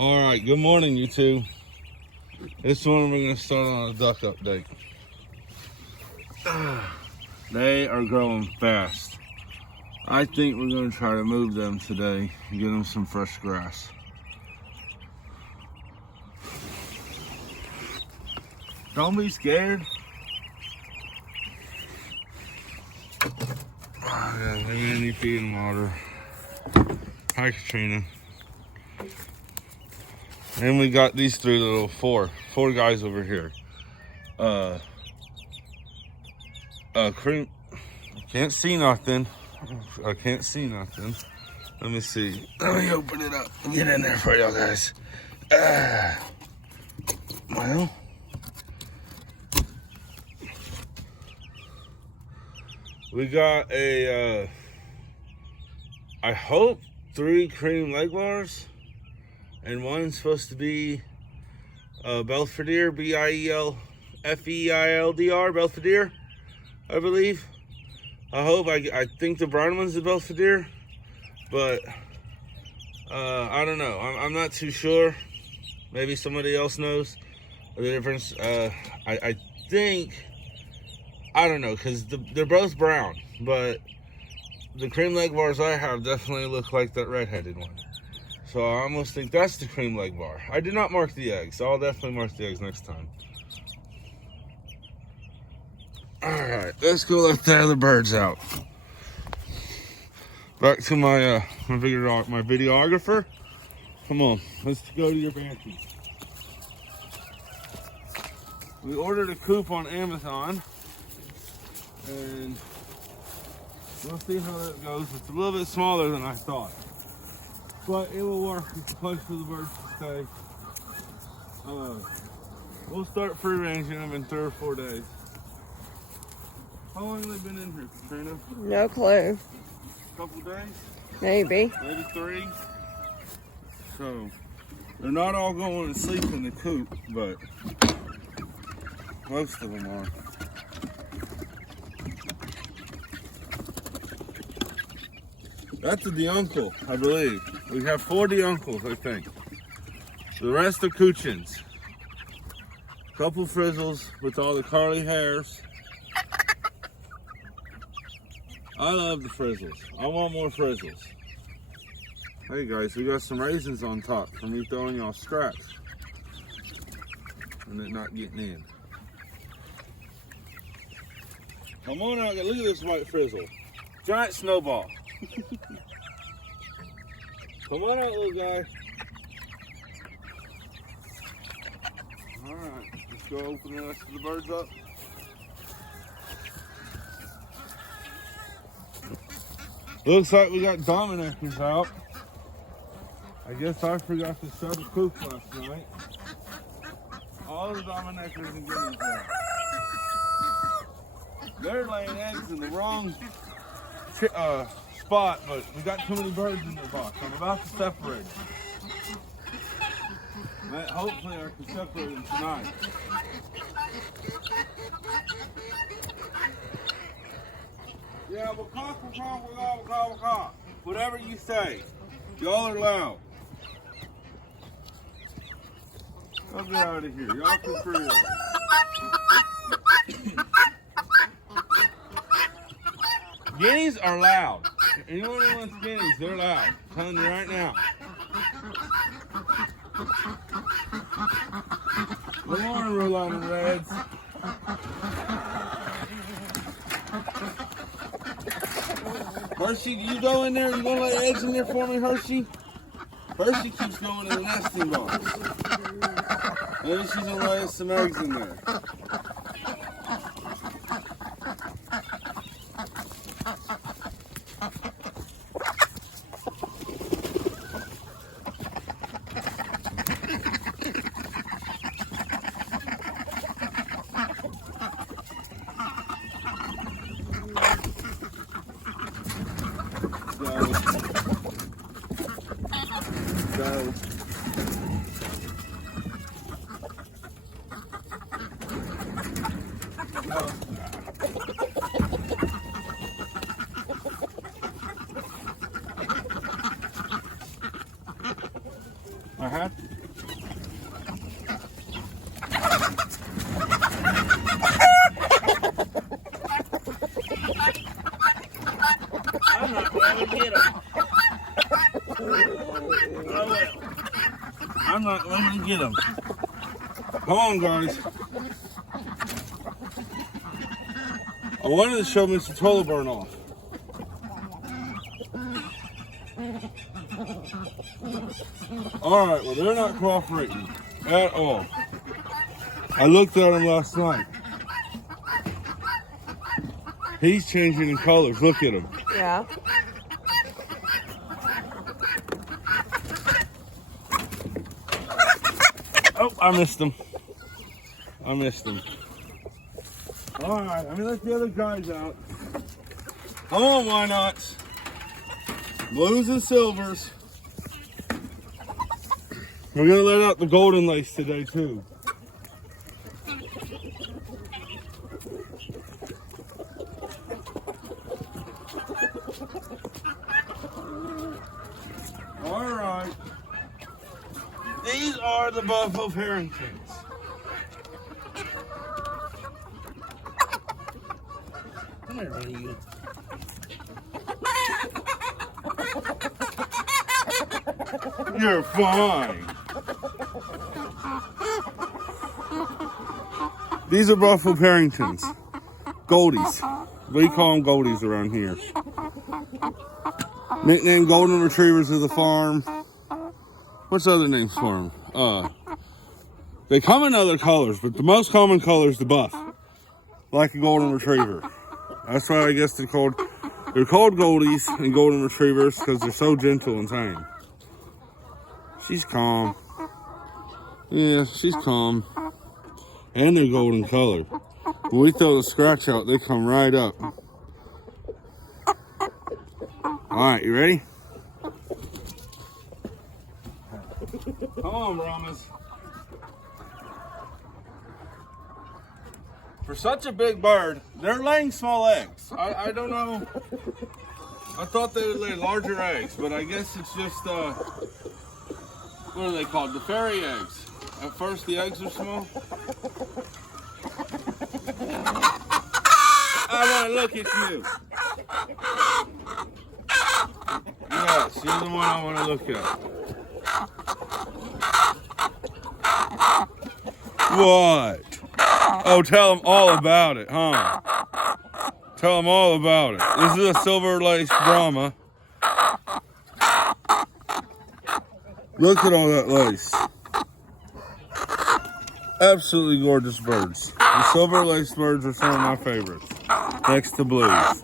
All right, good morning, you two. This morning we're going to start on a duck update. They are growing fast. I think we're going to try to move them today and get them some fresh grass. Don't be scared. Yeah, they need feeding water. Hi, Katrina. And we got these four guys over here. Cream. I can't see nothing. Let me see. Let me open it up and get in there for y'all guys. Well. We got a, I hope 3 cream leg bars. And one's supposed to be Belfedere, Belfeildr, Belfedere, I believe. I hope. I think the brown one's the Belfedere, but I don't know. I'm not too sure. Maybe somebody else knows the difference. I think, I don't know, because they're both brown, but the cream leg bars I have definitely look like that red-headed one. So I almost think that's the cream leg bar. I did not mark the eggs. I'll definitely mark the eggs next time. All right, let's go let the other birds out. Back to my my videographer. Come on, let's go to your banshee. We ordered a coop on Amazon, and we'll see how that goes. It's a little bit smaller than I thought. But it will work. It's a place for the birds to stay. We'll start free ranging them in 3 or 4 days. How long have they been in here, Katrina? No clue. A couple days? Maybe. Maybe 3. So they're not all going to sleep in the coop, but most of them are. That's the uncle, I believe. We have 4 uncles, I think. The rest are Coochins. Couple frizzles with all the curly hairs. I love the frizzles. I want more frizzles. Hey guys, we got some raisins on top from me throwing y'all scraps and it not getting in. Come on out, look at this white frizzle. Giant snowball. Come on out, little guy. All right, let's go open the rest of the birds up. Looks like we got Dominicers out. I guess I forgot to shut the coop last night. All the Dominicers and guineas out. They're laying eggs in the wrong spot, but we got too many birds in the box. I'm about to separate them. Hopefully I can separate them tonight. Yeah, we'll caw. Whatever you say. Y'all are loud. I'll get out of here. Y'all can free us. Guineas are loud. Anyone who wants guineas, they're loud. I'm telling you right now. Good morning, Roland and Reds. Hershey, do you go in there? You gonna lay eggs in there for me, Hershey? Hershey keeps going in the nesting box. Maybe she's gonna lay us some eggs in there. Go. I have. I'm not going to get him. I will. I'm not going to get him. Come on, guys. I wanted to show Mr. Toliburn off. Alright, well, they're not cooperating at all. I looked at him last night. He's changing in colors. Look at him. Yeah. Oh, I missed him. I missed him. Alright, I'm gonna let the other guys out. Come on, why nots? Blues and silvers. We're gonna let out the golden lace today too. Alright. These are the Buffalo Harringtons. Come here, buddy. You're fine. These are Buffalo Harringtons. Goldies. We call them Goldies around here. Nicknamed Golden Retrievers of the farm. What's the other names for them? They come in other colors, but the most common color is the buff. Like a Golden Retriever. That's why I guess they're called Goldies and Golden Retrievers, because they're so gentle and tame. She's calm. Yeah, she's calm. And they're golden color. When we throw the scratch out, they come right up. Alright, you ready? Come on, Brahmas. For such a big bird, they're laying small eggs. I don't know. I thought they would lay larger eggs, but I guess it's just, what are they called? The fairy eggs. At first, the eggs are small. I want to look at you. Yes, you're the one I want to look at. What? Oh, tell them all about it, huh? Tell them all about it. This is a silver lace Brahma. Look at all that lace. Absolutely gorgeous birds. The silver lace birds are some of my favorites, next to blues.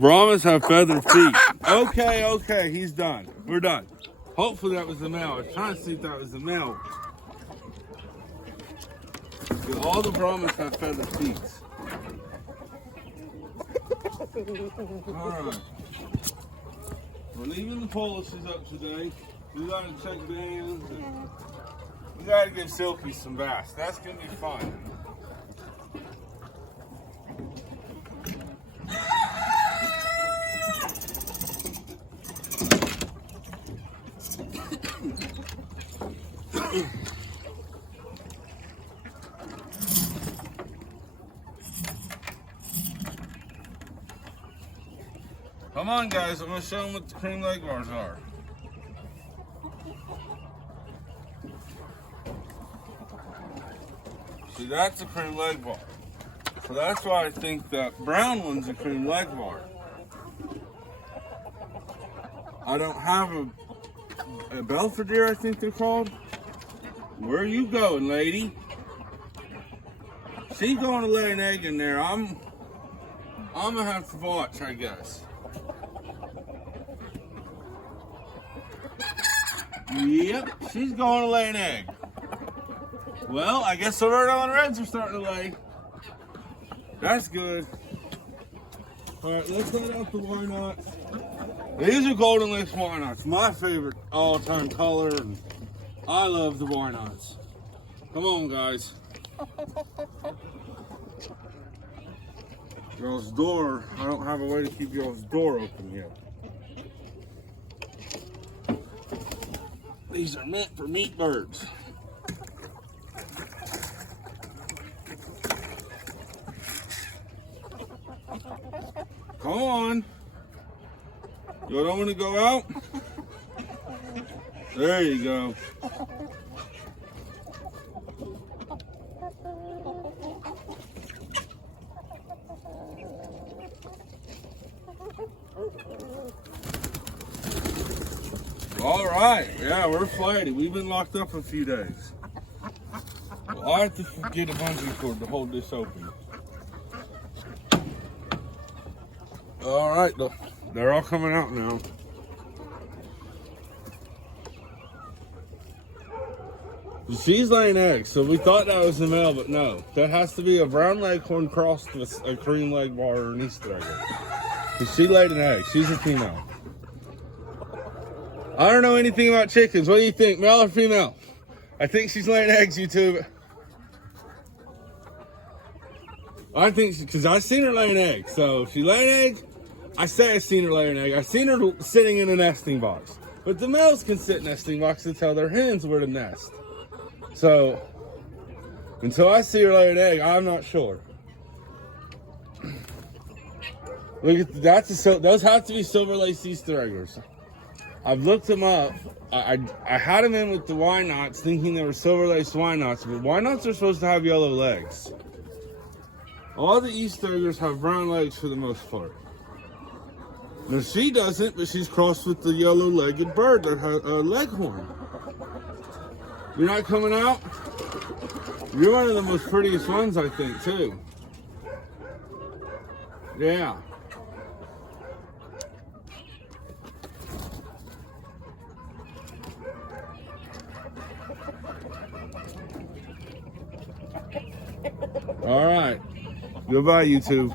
Brahmas have feathered feet. Okay, he's done. We're done. Hopefully that was the male. I was trying to see if that was the male. All the Brahmas have feathered feet. Alright. We're leaving the policies up today. We gotta check bands and we gotta give Silky some bass. That's gonna be fun. Come on, guys, I'm gonna show them what the cream leg bars are. See, that's a cream leg bar. So that's why I think that brown one's a cream leg bar. I don't have a Belvedere, I think they're called. Where are you going, lady? She's going to lay an egg in there. I'm gonna have to watch, I guess. Yep, she's going to lay an egg. Well, I guess the Rhode Island Reds are starting to lay. That's good. Alright, let's let out the why nots. These are golden lace why nots, my favorite all-time color. And I love the why nots. Come on, guys. Y'all's door, I don't have a way to keep y'all's door open yet. These are meant for meat birds. Come on. You don't want to go out? There you go. All right, yeah, we're flighty. We've been locked up a few days. Well, I have to get a bungee cord to hold this open. All right, they're all coming out now. She's laying eggs, so we thought that was the male, but no. That has to be a brown leghorn crossed with a cream leg bar or an Easter egg. She laid an egg. She's a female. I don't know anything about chickens. What do you think, male or female? I think she's laying eggs, YouTube. I think, because I've seen her lay an egg. So if she laid an egg, I say I've seen her lay an egg. I've seen her sitting in a nesting box. But the males can sit in nesting boxes and tell their hens where to nest. So until I see her lay an egg, I'm not sure. Look at those have to be silver lace Easter eggers. I've looked them up. I had them in with the Wynotts, thinking they were silver lace Wynotts, but Wynotts are supposed to have yellow legs. All the Easter eggers have brown legs for the most part. Now she doesn't, but she's crossed with the yellow-legged bird that has a leghorn. You're not coming out? You're one of the most prettiest ones, I think, too. Yeah. All right. Goodbye, YouTube.